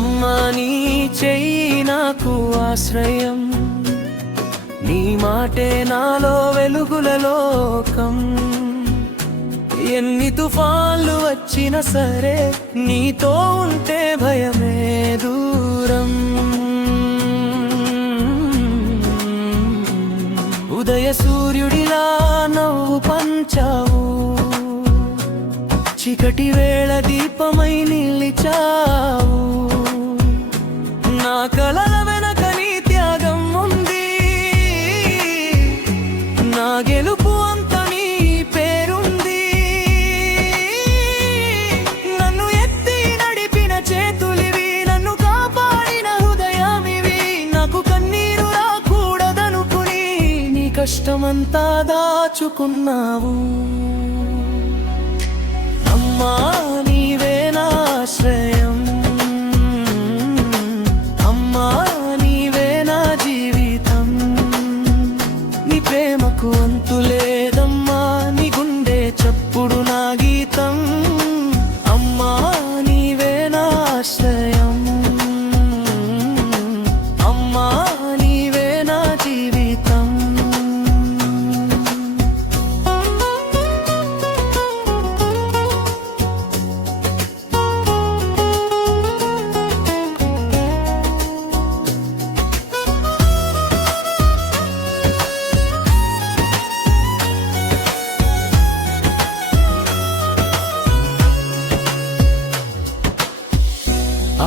అమ్మా నీ చెయ్యి నాకు ఆశ్రయం, నీ మాటే నాలో వెలుగుల లోకం. ఎన్ని తుఫాన్లు వచ్చినా సరే నీతో ఉంటే భయమే దూరం. ఉదయ సూర్యుడిలా నవ్వు పంచావు, చీకటి వేళ దీపమై నిలిచావు. నా కలల వెనక నీ త్యాగం ఉంది, నా గెలుపు అంత నీ పేరుంది. నన్ను ఎత్తి నడిపిన చేతులివి, నన్ను కాపాడిన హృదయమివి. నాకు కన్నీరు రాకూడదనుకుని నీ కష్టమంతా దాచుకున్నావు. అమ్మా నీవే నా ఆశ్రయం, అమ్మా నీవే నా జీవితం. నీ ప్రేమకు అంతు లేదమ్మా, నీ గుండె చప్పుడు నా గీతం. అమ్మా నీవే నా ఆశ్రయం, అమ్మా నీవే నా జీవితం.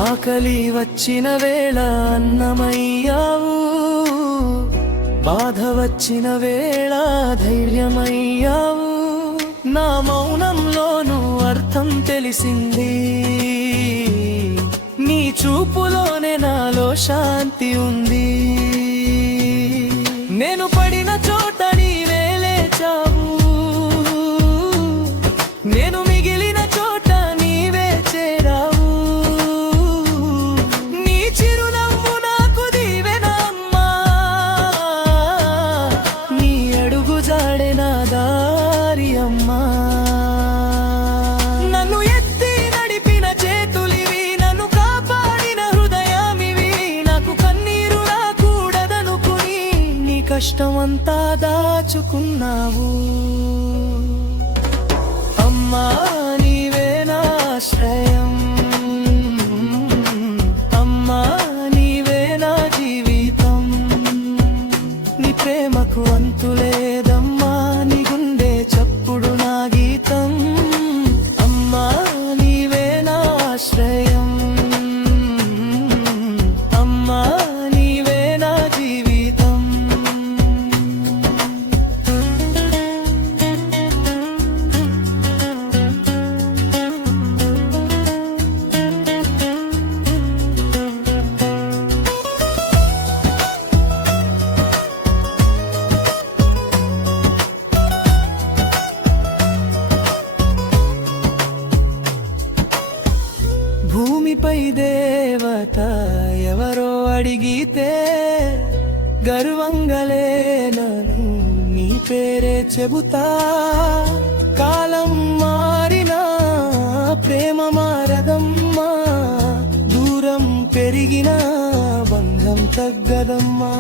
ఆకలి వచ్చిన వేళ అన్నమయ్యావు, బాధ వచ్చిన వేళ ధైర్యమయ్యావు. నా మౌనంలోనూ అర్థం తెలిసింది, నీ చూపులోనే నాలో శాంతి ఉంది. నేను పడిన చోట నీవే లేచావు, నేను మిగిలిన చోట నీవే చేరావు. నన్ను ఎత్తి నడిపిన చేతులివి, నన్ను కాపాడిన హృదయమివి. నాకు కన్నీరు రాకూడదనుకుని నీ కష్టమంతా దాచుకున్నావు. అమ్మా నీవే నా ఆశ్రయం, అమ్మా నీవే నా జీవితం. నీ ప్రేమకు అంతు లేదమ్మా, నీ గుండె చప్పుడు నా గీతం. అమ్మా నీవే నా ఆశ్రయం, అమ్మా నీవే నా జీవితం. భూమిపై దేవత ఎవరో అడిగితే గర్వంగలేనను నీ పేరే చెబుతా. కాలం మారినా ప్రేమ మారదమ్మా, దూరం పెరిగినా బంధం తగ్గదమ్మా.